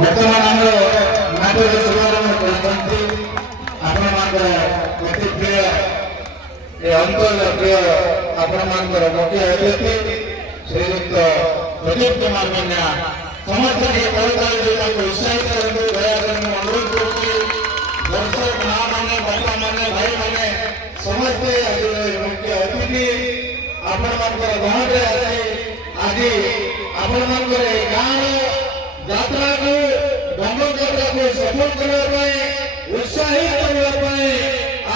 ବର୍ତ୍ତମାନ ଆମର ନାଟକ ଶୁଭାରମ୍ଭ କରୁଛନ୍ତି ଆପଣମାନଙ୍କର ଅତି ପ୍ରିୟ ଏ ଅଞ୍ଚଳର ପ୍ରିୟ ଆପଣମାନଙ୍କର ମୁଖ୍ୟ ଅତିଥି ଶ୍ରୀଯୁକ୍ତ ପ୍ରଦୀପ କୁମାର ମିନା ସମସ୍ତେ ଟିକେ କଳିତାଳି ଦେଇ ତାଙ୍କୁ ଉତ୍ସାହିତ କରନ୍ତୁ ଦୟାକରି ମୁଁ ଅନୁରୋଧ କରୁଛି ଦର୍ଶକ ମା ମାନେ ବାପା ମାନେ ଭାଇ ମାନେ ସମସ୍ତେ ଆଜିର ମୁଖ୍ୟ ଅତିଥି ଆପଣମାନଙ୍କର ଗହଣରେ ଆସି ଆଜି ଆପଣମାନଙ୍କର ଏ ଗାଁର ଯାତ୍ରାକୁ ଡଙ୍ଗର ଯାତ୍ରାକୁ ସଫଳ କରିବା ପାଇଁ ଉତ୍ସାହିତ କରିବା ପାଇଁ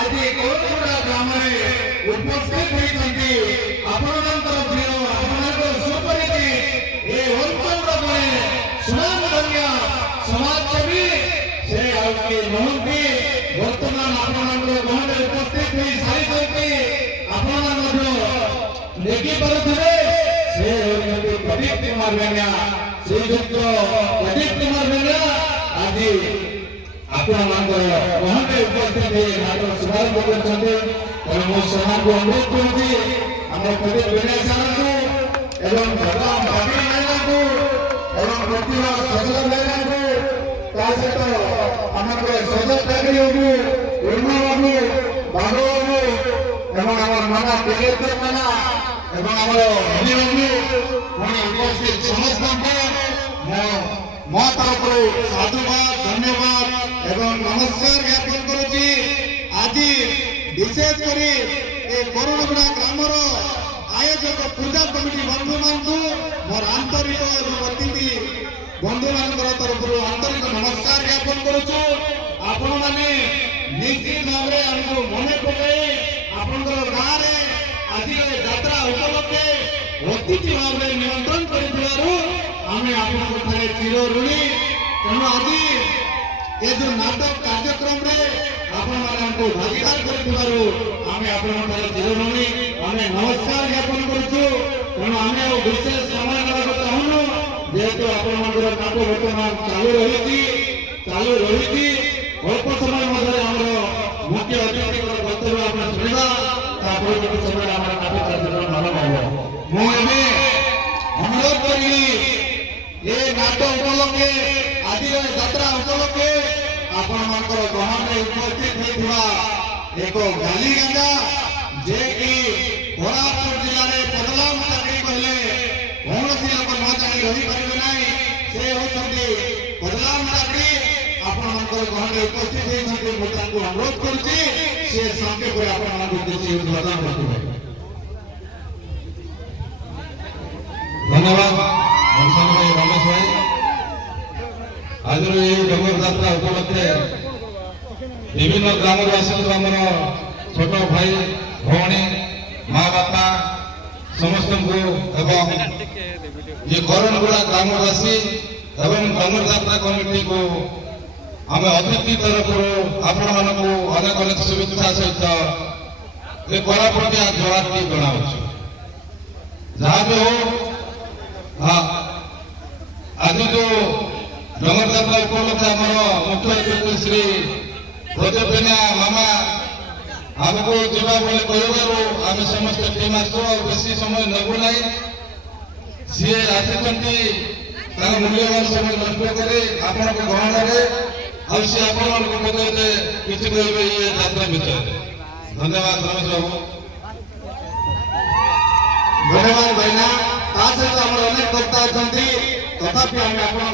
ଆଜି କୋରଗୁଡ଼ା ଗ୍ରାମରେ ଉପସ୍ଥିତ ହୋଇଛନ୍ତି ଆପଣମାନଙ୍କର ପ୍ରିୟ ଆପଣମାନଙ୍କର ସୁପରିଚିତ ଏ ଅଞ୍ଚଳର ପାଇଁ ସୁନାମଧନ୍ୟ ସମାଜସେବୀ ସେ ଆଉ କିଏ ନୁହନ୍ତି ବର୍ତ୍ତମାନ ଆପଣମାନଙ୍କର ଗହଣରେ ଉପସ୍ଥିତ ହୋଇ ସାରିଛନ୍ତି ଆପଣମାନେ ମଧ୍ୟ ଦେଖିପାରୁଥିବେ ସେ ହେଉଛନ୍ତି ପ୍ରଦୀପ କୁମାର ମିନା ଶ୍ରୀଯୁକ୍ତ ପ୍ରଦୀପ କୁମାର ମିନା ଆଜି ଆପଣମାନଙ୍କର ଗହଣରେ ଉପସ୍ଥିତ ହୋଇ ନାଟକ ଶୁଭାରମ୍ଭ କରିଛନ୍ତି ତେଣୁ ମୁଁ ସେମାନଙ୍କୁ ଅନୁରୋଧ କରୁଛି ଆମର ପ୍ରଦୀପ ମିନା ସାରଙ୍କୁ ଏବଂ ଭଗବାନ ଭାଗୀ ଭାଇନାଙ୍କୁ ଏବଂ ପ୍ରତିଭା ସଜଳ ଭାଇନାଙ୍କୁ ତା ସହିତ ଆମର ସଜଳ ଠାକୁରଙ୍କୁ ଉର୍ମା ବାବୁ ବାବୁ ବାବୁ ଏବଂ ଆମର ମାମା ତିଲେଶ୍ୱର ମାମା ଏବଂ ଆମର ହରିବାବୁ ପୁଣି ଉପସ୍ଥିତ ସମସ୍ତଙ୍କୁ ମୁଁ ମୋ ତରଫରୁ ସାଧୁବାଦ ଧନ୍ୟବାଦ ଏବଂ ନମସ୍କାର ଜ୍ଞାପନ କରୁଛି ଆଜି ବିଶେଷ କରି ଏ କୋରଗୁଡ଼ା ଗ୍ରାମର ଆୟୋଜକ ପୂଜା କମିଟି ବନ୍ଧୁମାନଙ୍କୁ ମୋର ଆନ୍ତରିକ ଏବଂ ଅତିଥି ବନ୍ଧୁମାନଙ୍କର ତରଫରୁ ଆନ୍ତରିକ ନମସ୍କାର ଜ୍ଞାପନ କରୁଛୁ ଆପଣମାନେ ନିଶ୍ଚିତ ଭାବରେ ଆମକୁ ମନେ ପକାଇ ଆପଣଙ୍କର ଗାଁରେ ଆଜିର ଯାତ୍ରା ଉପଲକ୍ଷେ ଅତିଥି ଭାବରେ ନିମନ୍ତ୍ରଣ କରିଥିବାରୁ ଆମେ ଆପଣଙ୍କ ଠାରେ ଚିର ଋଣୀ ତେଣୁ ଆଜି ଏ ଯୋଉ ନାଟକ କାର୍ଯ୍ୟକ୍ରମରେ ଆପଣମାନଙ୍କୁ ଭାଗିଦାର କରିଥିବାରୁ ଆମେ ଆପଣଙ୍କ ଠାରେ ଚିର ଋଣୀ ଆମେ ନମସ୍କାର ଜ୍ଞାପନ କରୁଛୁ ତେଣୁ ଆମେ ଆଉ ବିଶେଷ ସମୟ ନେବାକୁ ଚାହୁଁନୁ ଯେହେତୁ ଆପଣମାନଙ୍କର ନାଟକ ବର୍ତ୍ତମାନ ଚାଲୁ ରହିଛି ଅଳ୍ପ ସମୟ ମଧ୍ୟରେ ଆମର ମୁଖ୍ୟ ଅତିଥିଙ୍କର ବକ୍ତବ୍ୟ ଆମେ ଶୁଣିବା ତାପରେ କିଛି ସମୟରେ ଆମର ନାଟକ କାର୍ଯ୍ୟକ୍ରମ ଆରମ୍ଭ ହେବ ମୁଁ ଏବେ ଅନୁରୋଧ କରିବି ଏ ନାଟକ ଉପଲକ୍ଷେ ଆଜିର ଯାତ୍ରା ଉପଲକ୍ଷେ ଆପଣମାନଙ୍କର ଗହଣରେ ଉପସ୍ଥିତ ହୋଇଥିବା ଏକ ଗାଲି ଗାଁଟା ଯିଏକି କୋରାପୁଟ ଜିଲ୍ଲାରେ ପଦଲାମ ଚାକିରି କହିଲେ କୌଣସି ଲୋକ ନ ଜାଣି ରହିପାରିବେ ନାହିଁ ସେ ହେଉଛନ୍ତି ପଦଲାମ ଚାକିରି ଆପଣମାନଙ୍କର ଗହଣରେ ଉପସ୍ଥିତ ହୋଇଛନ୍ତି ମୁଁ ତାଙ୍କୁ ଅନୁରୋଧ କରୁଛି ସେ ସଂକ୍ଷେପରେ ଆପଣମାନଙ୍କୁ କିଛି ଉଦ୍ବୋଧନ କରିବେ ଧନ୍ୟବାଦ ମନସାନ ଭାଇ ରମେଶ ଭାଇ ଆଜିର ଏହି ଡଙ୍ଗର ଯାତ୍ରା ଉପଲକ୍ଷେ ବିଭିନ୍ନ ଗ୍ରାମରୁ ଆସିଥିବା ଆମର ଛୋଟ ଭାଇ ଭଉଣୀ ମା ବାପା ସମସ୍ତଙ୍କୁ ଏବଂ ଏ କୋରଗୁଡ଼ା ଗ୍ରାମବାସୀ ଏବଂ ଡଙ୍ଗର ଯାତ୍ରା କମିଟିକୁ ଆମେ ଅତିଥି ତରଫରୁ ଆପଣମାନଙ୍କୁ ଅନେକ ଅନେକ ଶୁଭେଚ୍ଛା ସହିତ ଏ କୋରାପୁଟିଆ ଜବାବଟି ଜଣାଉଛୁ ଯାହା ବି ହଉ ଆଜି ଯୋଉ ଡଙ୍ଗର ଯାତ୍ରା ଉପଲକ୍ଷେ ଆମର ମୁଖ୍ୟ ଅତିଥି ଶ୍ରୀ ପ୍ରଦୀପ ମିନା ମାମା ଆମକୁ ଯିବା ବୋଲି କହିବାରୁ ଆମେ ସମସ୍ତେ ଟିମ୍ ଆସୁ ଆଉ ବେଶୀ ସମୟ ନେବୁ ନାହିଁ ସିଏ ଆସିଛନ୍ତି ତାଙ୍କ ମୂଲ୍ୟବାନ ସମୟ ନଷ୍ଟ କରି ଆପଣଙ୍କ ଗହଣରେ ଆଉ ସିଏ ଆପଣମାନଙ୍କୁ ପଦରେ କିଛି କହିବେ ଇଏ ଯାତ୍ରା ବିଷୟରେ ଧନ୍ୟବାଦ ରମେଶ ବାବୁ ଧନ୍ୟବାଦ ଭାଇନା ତା ସହିତ ଆମର ଅନେକ ବକ୍ତା ଅଛନ୍ତି ତଥାପି ଆମେ ଆପଣ